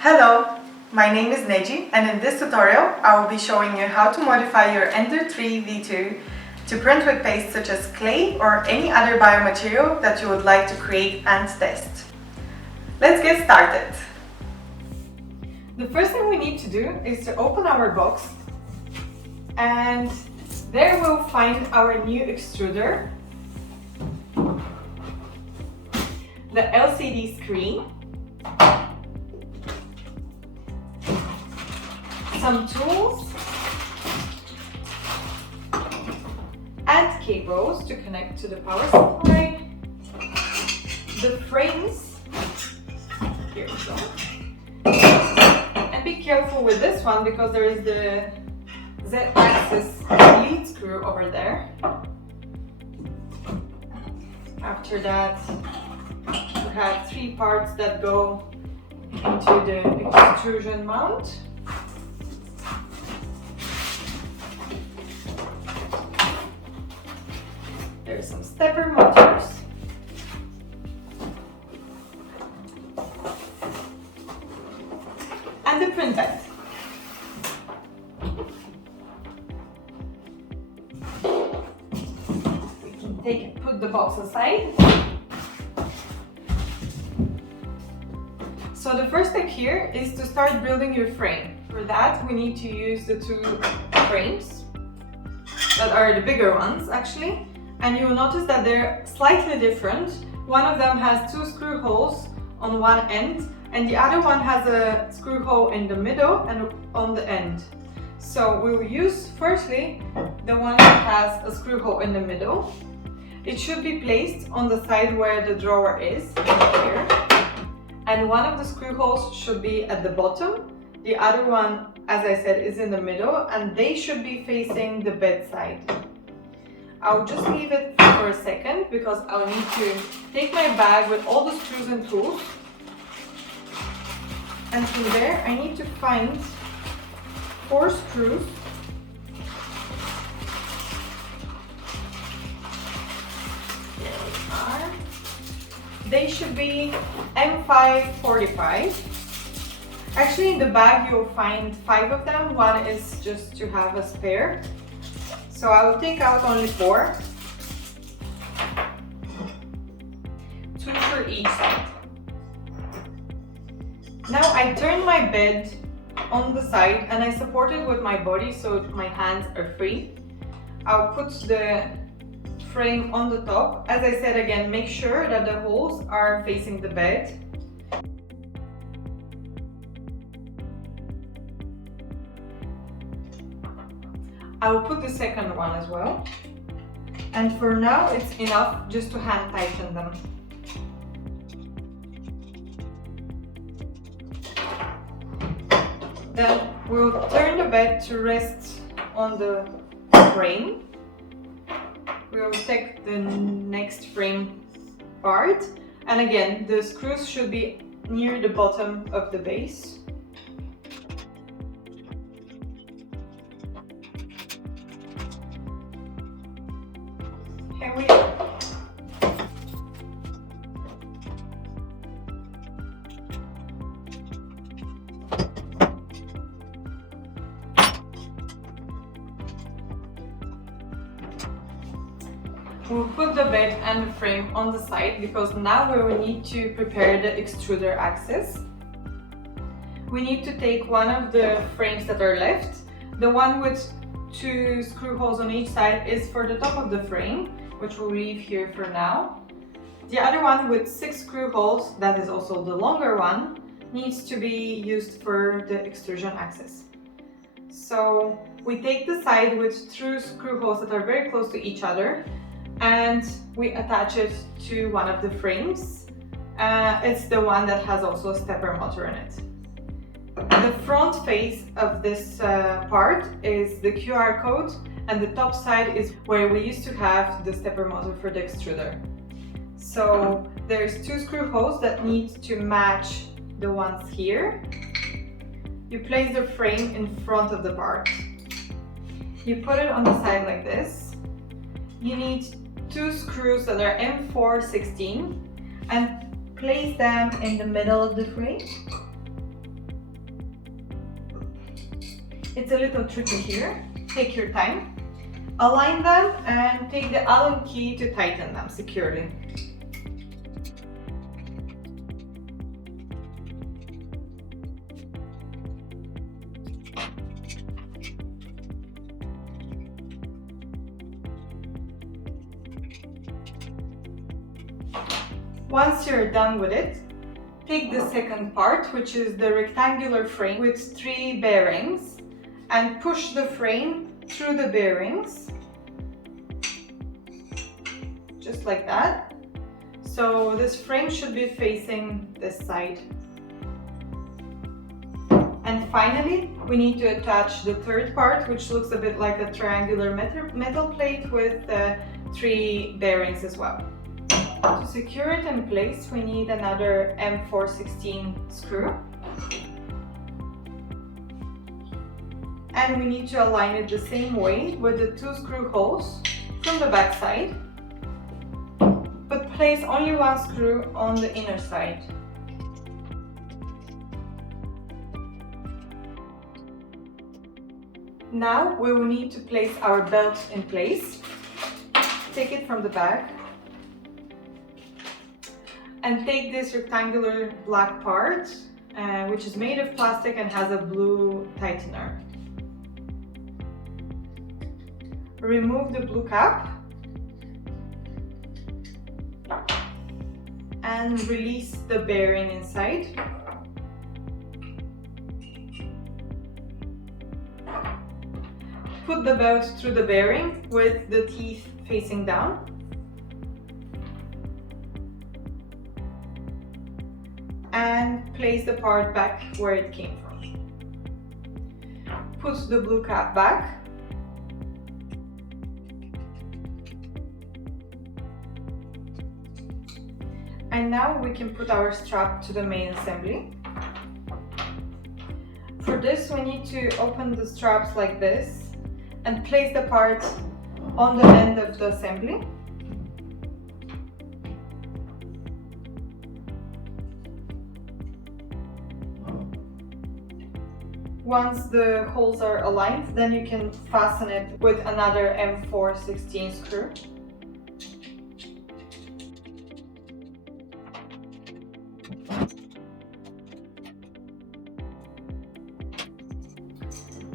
Hello, my name is Neji, and in this tutorial I will be showing you how to modify your Ender 3 V2 to print with paste such as clay or any other biomaterial that you would like to create and test. Let's get started. The first thing we need to do is to open our box, and there we'll find our new extruder, the LCD screen, some tools and cables to connect to the power supply, the frames, here we go, and be careful with this one because there is the Z-axis lead screw over there. After that, we have 3 parts that go into the extrusion mount. There's some stepper motors. And the print bed. We can put the box aside. So the first step here is to start building your frame. For that we need to use the 2 frames that are the bigger ones actually. And you'll notice that they're slightly different. One of them has 2 screw holes on one end, and the other one has a screw hole in the middle and on the end. So we'll use firstly the one that has a screw hole in the middle. It should be placed on the side where the drawer is, here. And one of the screw holes should be at the bottom. The other one, as I said, is in the middle, and they should be facing the bed side. I'll just leave it for a second because I'll need to take my bag with all the screws and tools, and from there I need to find 4 screws . There we are. They should be M545. Actually in the bag you'll find 5 of them, one is just to have a spare. So I will take out only 4, 2 for each side. Now I turn my bed on the side and I support it with my body so my hands are free. I'll put the frame on the top. As I said again, make sure that the holes are facing the bed. I will put the second one as well, and for now it's enough just to hand tighten them. Then we'll turn the bed to rest on the frame. We'll take the next frame part, and again the screws should be near the bottom of the base. Here we go. We'll put the bed and the frame on the side because now we will need to prepare the extruder axis. We need to take one of the frames that are left. The one with 2 screw holes on each side is for the top of the frame, which we'll leave here for now. The other one with 6 screw holes, that is also the longer one, needs to be used for the extrusion axis. So we take the side with 2 screw holes that are very close to each other and we attach it to one of the frames. It's the one that has also a stepper motor in it. The front face of this part is the QR code, and the top side is where we used to have the stepper motor for the extruder. So there's 2 screw holes that need to match the ones here. You place the frame in front of the part. You put it on the side like this. You need 2 screws that are M416 and place them in the middle of the frame. It's a little tricky here. Take your time. Align them and take the Allen key to tighten them securely. Once you're done with it, take the second part, which is the rectangular frame with 3 bearings, and push the frame through the bearings, just like that. So this frame should be facing this side. And finally, we need to attach the third part, which looks a bit like a triangular metal plate with 3 bearings as well. To secure it in place, we need another M416 screw. And we need to align it the same way with the 2 screw holes from the back side, but place only 1 screw on the inner side. Now we will need to place our belt in place. Take it from the back and take this rectangular black part, which is made of plastic and has a blue tightener. Remove the blue cap and release the bearing inside. Put the belt through the bearing with the teeth facing down. And place the part back where it came from. Put the blue cap back. And now we can put our strap to the main assembly. For this, we need to open the straps like this and place the part on the end of the assembly. Once the holes are aligned, then you can fasten it with another M416 screw.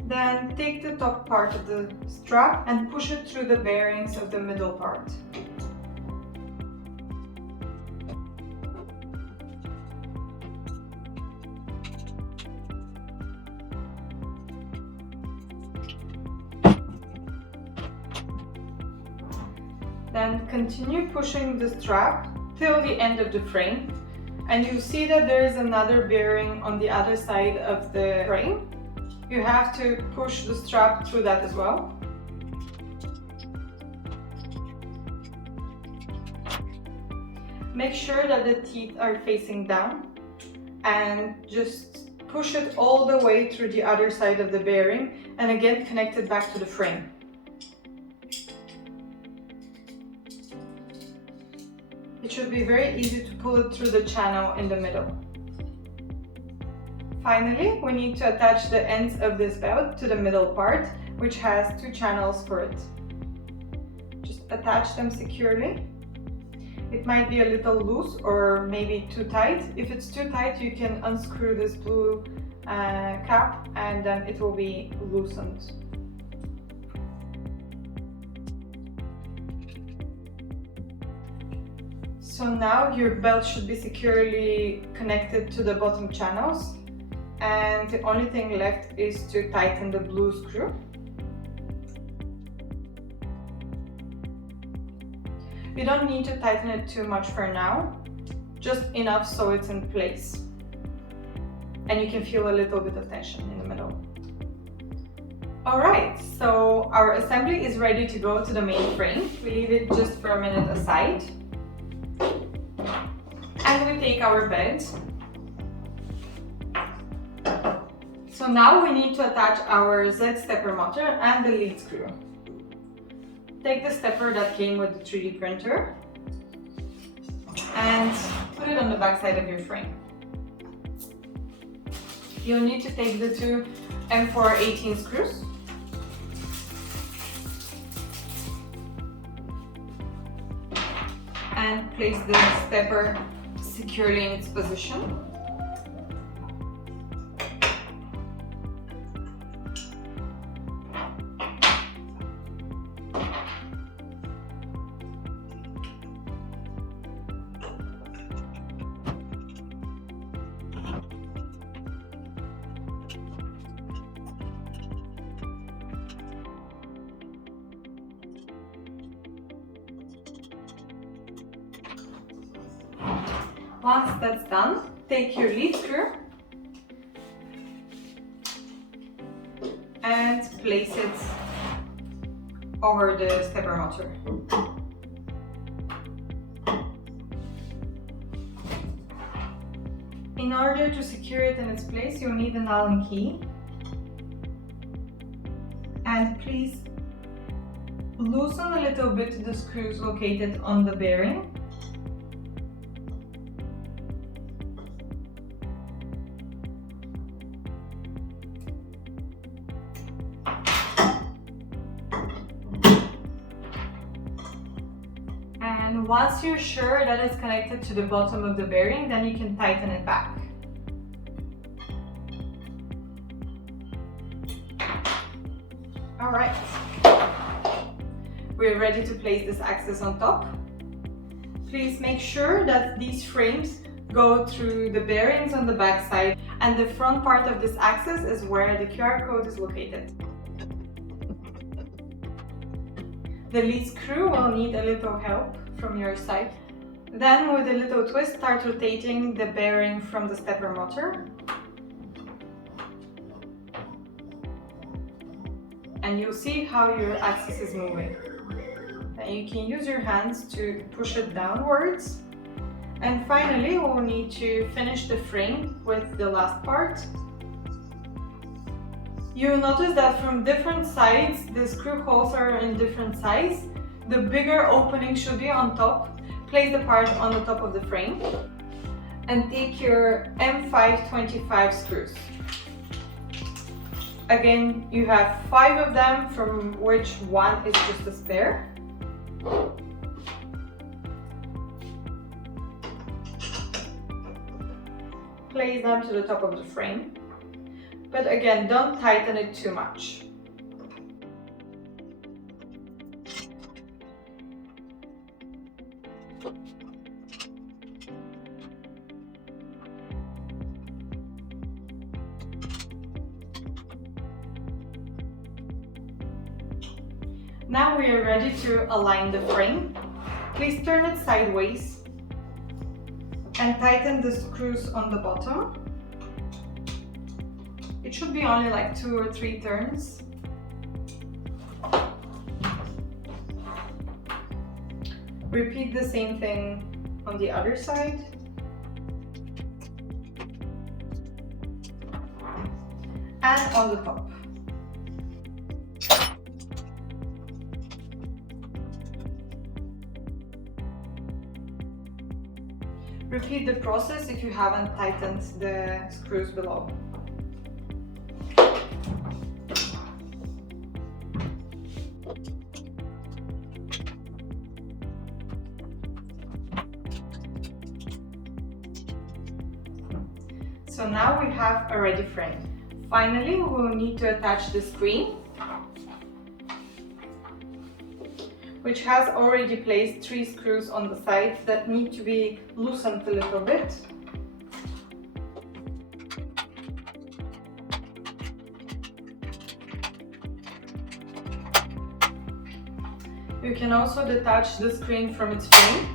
Then take the top part of the strap and push it through the bearings of the middle part. Then continue pushing the strap till the end of the frame, and you see that there is another bearing on the other side of the frame. You have to push the strap through that as well. Make sure that the teeth are facing down and just push it all the way through the other side of the bearing, and again connect it back to the frame. It should be very easy to pull it through the channel in the middle. Finally, we need to attach the ends of this belt to the middle part, which has 2 channels for it. Just attach them securely. It might be a little loose or maybe too tight. If it's too tight, you can unscrew this blue cap and then it will be loosened. So now your belt should be securely connected to the bottom channels, and the only thing left is to tighten the blue screw. You don't need to tighten it too much for now, just enough so it's in place. And you can feel a little bit of tension in the middle. Alright, so our assembly is ready to go to the main frame. We leave it just for a minute aside. And we take our bed. So now we need to attach our Z stepper motor and the lead screw. Take the stepper that came with the 3D printer and put it on the back side of your frame. You'll need to take the 2 M4 18 screws. And place the stepper securely in its position. Once that's done, take your lead screw and place it over the stepper motor. In order to secure it in its place, you'll need an Allen key. And please loosen a little bit the screws located on the bearing. And once you're sure that it's connected to the bottom of the bearing, then you can tighten it back. Alright, we're ready to place this axis on top. Please make sure that these frames go through the bearings on the back side, and the front part of this axis is where the QR code is located. The lead screw will need a little help from your side. Then with a little twist, start rotating the bearing from the stepper motor. And you'll see how your axis is moving. Then you can use your hands to push it downwards. And finally, we'll need to finish the frame with the last part. You'll notice that from different sides, the screw holes are in different size. The bigger opening should be on top. Place the part on the top of the frame and take your M5 25 screws. Again, you have 5 of them, from which one is just a spare. Place them to the top of the frame. But again, don't tighten it too much. Now we are ready to align the frame. Please turn it sideways and tighten the screws on the bottom. It should be only like 2 or 3 turns. Repeat the same thing on the other side. And on the top. Repeat the process if you haven't tightened the screws below. So now we have a ready frame. Finally, we will need to attach the screen, which has already placed 3 screws on the sides that need to be loosened a little bit. You can also detach the screen from its frame,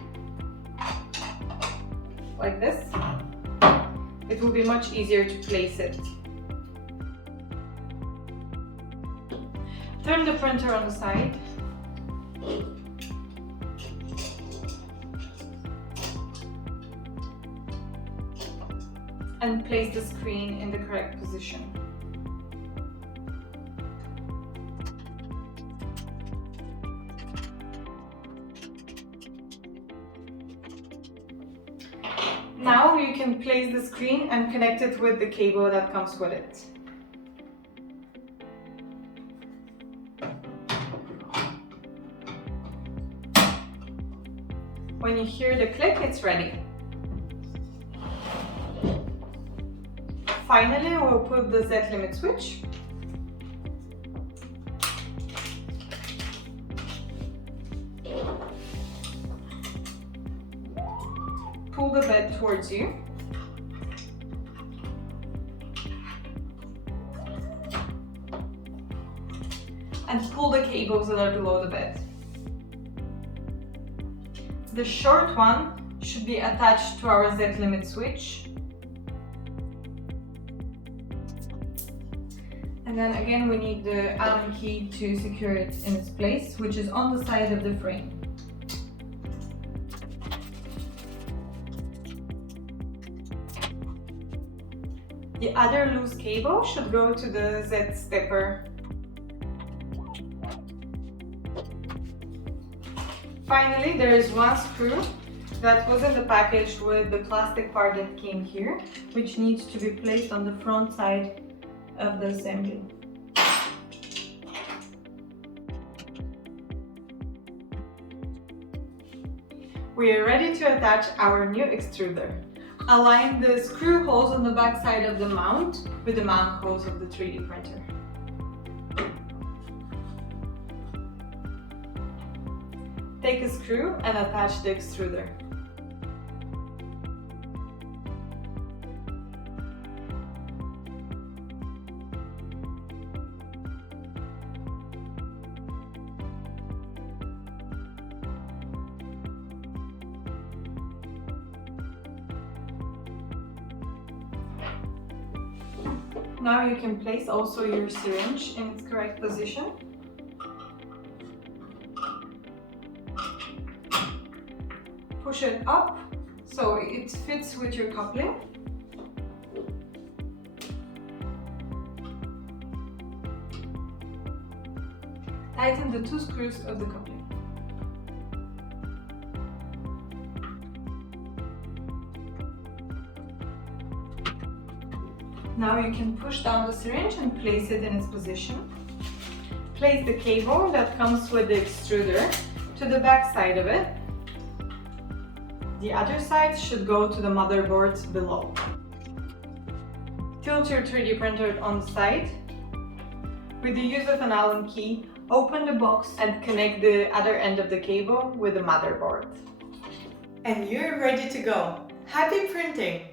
like this. It will be much easier to place it. Turn the printer on the side. And place the screen in the correct position. Now you can place the screen and connect it with the cable that comes with it. When you hear the click, it's ready. Finally, we'll put the Z limit switch. Pull the bed towards you. And pull the cables that are below the bed. The short one should be attached to our Z limit switch. And then again we need the Allen key to secure it in its place, which is on the side of the frame. The other loose cable should go to the Z stepper. Finally, there is one screw that was in the package with the plastic part that came here, which needs to be placed on the front side of the assembly. We are ready to attach our new extruder. Align the screw holes on the back side of the mount with the mount holes of the 3D printer. Take a screw and attach the extruder. Now you can place also your syringe in its correct position. Push it up so it fits with your coupling. Tighten the 2 screws of the coupling. Now you can push down the syringe and place it in its position. Place the cable that comes with the extruder to the back side of it. The other side should go to the motherboard below. Tilt your 3D printer on the side. With the use of an Allen key, open the box and connect the other end of the cable with the motherboard. And you're ready to go! Happy printing!